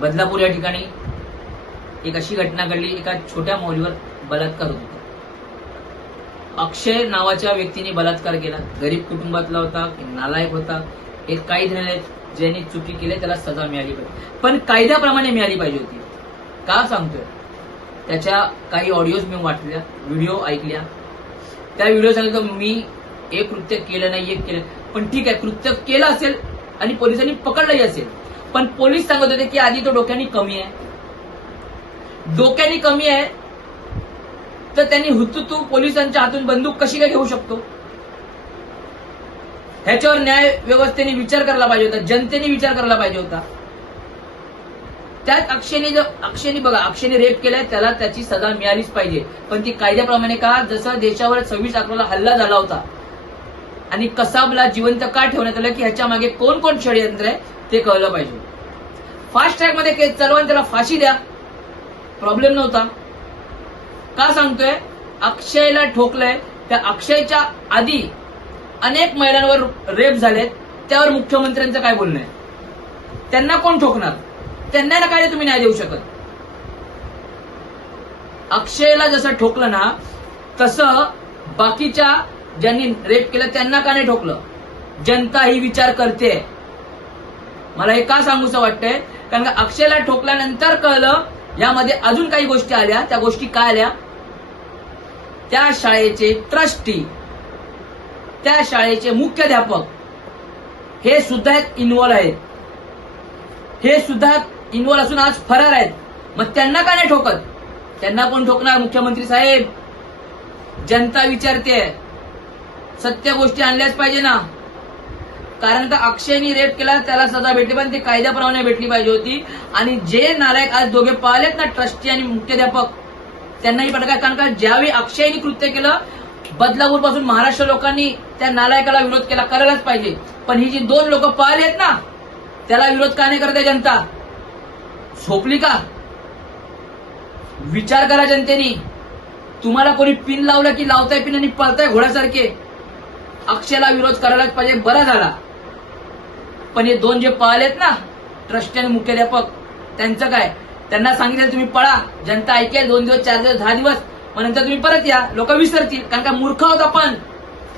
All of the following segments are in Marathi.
बदलापूर या ठिकाणी एक अशी घटना घडली, एका छोट्या मुलीवर बलात्कार होत होता। अक्षय नावाच्या व्यक्तीने बलात्कार केला, गरीब कुटुंबातला होता, नालायक होता। एक काही जण ज्यांनी चुकी केली त्याला सजा मिळाली पाहिजे, पण कायद्याप्रमाणे मिळाली पाहिजे होती। का सांगतोय, त्याच्या काही ऑडिओज मी वाटल्या, व्हिडिओ ऐकल्या। त्या व्हिडिओ सांगितलं मी एक कृत्य केलं नाही, एक केलं, पण ठीक आहे कृत्य केलं असेल आणि पोलिसांनी पकडलंही असेल, पण पोलीस सांगत होते की आधी तो डोक्याने कमी आहे, डोक्याने कमी आहे तर त्यांनी हुतुतू पोलिसांच्या हातून बंदूक कशी काय घेऊ शकतो? ह्याच्यावर न्याय व्यवस्थेने विचार करायला पाहिजे होता, जनतेने विचार करायला पाहिजे होता। त्यात अक्षयने बघा, अक्षयने रेप केलाय, त्याला त्याची सजा मिळालीच पाहिजे, पण ती कायद्याप्रमाणे का? जसं देशावर 26 अकराला हल्ला झाला होता आणि कसाबला जिवंत का ठेवण्यात आलं की ह्याच्या मागे कोण कोण षडयंत्र आहे ते कळलं पाहिजे। फास्ट ट्रॅक मध्ये केस चालवा, त्याला फाशी द्या, प्रॉब्लेम नव्हता। का सांगतोय, अक्षयला ठोकलंय, त्या अक्षयच्या आधी अनेक महिलांवर रेप झालेत, त्यावर मुख्यमंत्र्यांचं काय बोलणं आहे? त्यांना कोण ठोकणार? त्यांना काय तुम्ही न्याय देऊ शकत? अक्षयला जसं ठोकलं ना तसं बाकीच्या ज्यांनी रेप केलं त्यांना का नाही ठोकलं? जनता ही विचार करते। मला हे का सांगूसं वाटतंय, कारण का अक्षयला ठोकल्यानंतर कळलं यामध्ये अजून काही गोष्टी आल्या। त्या गोष्टी काय आल्या? त्या शाळेचे ट्रस्टी, त्या शाळेचे मुख्याध्यापक हे सुद्धा इन्व्हॉल्व आहेत, हे सुद्धा इन्व्हॉल्व असून आज फरार आहेत। मग त्यांना का नाही ठोकत? त्यांना कोण ठोकणार? मुख्यमंत्री साहेब, जनता विचारते, सत्य गोष्टी आणल्याच पाहिजे ना। कारण का अक्षयनी रेप केला त्याला सजा भेटली, पण ती कायद्याप्रमाणे भेटली पाहिजे होती। आणि जे नालायक आज दोघे पाहिलेत ना, ट्रस्टी आणि मुख्याध्यापक, त्यांनाही पटका। कारण का ज्यावेळी अक्षयनी कृत्य केलं, बदलापूर पासून महाराष्ट्र लोकांनी त्या नालायकाला विरोध केला, करायलाच पाहिजे। पण ही जी दोन लोक पाहिलेत ना, त्याला विरोध का नाही करते जनता? झोपली का? विचार करा जनतेने। तुम्हाला कोणी पिन लावलं की लावताय पिन आणि पळताय घोड्यासारखे। अक्षयला विरोध करायलाच पाहिजे, बरा झाला। पण हे दोन जे पळालेत ना, ट्रस्टी आणि मुख्याध्यापक, त्यांचं काय? त्यांना सांगितलं तुम्ही पळा, जनता ऐकेल, 2 दिवस 4 दिवस 10 दिवस, मग नंतर तुम्ही परत या, लोक विसरतील। कारण का मूर्ख होत आपण,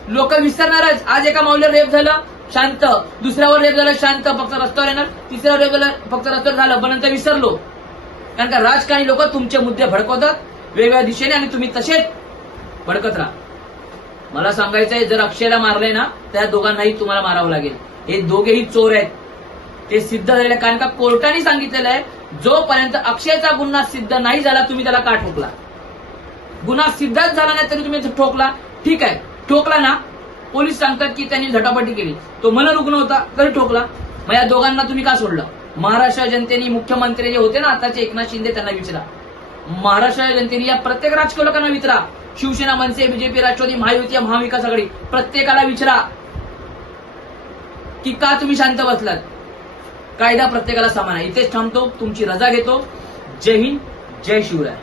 लोक विसरणारच। आज एका माऊलीवर रेप झालं, शांत, दुसऱ्यावर रेप झालं, शांत, फक्त रस्त्यावर येणार, तिसऱ्यावर रेप झालं, फक्त रस्त्यावर झालं, पण नंतर विसरलो। कारण का राजकारणी लोक तुमचे मुद्दे भडकवतात वेगवेगळ्या दिशेने आणि तुम्ही तसेच भडकत राहा। मला सांगायचंय, जर अक्षयला मारलंय ना, त्या दोघांनाही तुम्हाला मारावं लागेल। हे दोघेही चोर आहेत, ते सिद्ध झालेले। कारण का कोर्टाने सांगितलेलं आहे, जोपर्यंत अक्षयचा गुन्हा सिद्ध नाही झाला तुम्ही त्याला का ठोकला? गुन्हा सिद्धच झाला नाही तरी तुम्ही ठोकला, ठीक आहे, ठोकला ना। पोलीस सांगतात की त्यांनी झटापटी केली, तो मनोरुग्ण होता तरी ठोकला, मग या दोघांना तुम्ही का सोडलं? महाराष्ट्र जनतेने, मुख्यमंत्री जे होते ना आताचे एकनाथ शिंदे, त्यांना विचारा। महाराष्ट्र जनतेने, या प्रत्येक राजकीय लोकांना विचारा, शिवसेना, मनसे, बीजेपी, राष्ट्रवादी, महायुती, महाविकास आघाडी, प्रत्येकाला विचारा की का तुम्ही शांत बसलात? कायदा प्रत्येकाला समान आहे। इथेच थांबतो, तुमची रजा घेतो। जय हिंद, जय शिवराय।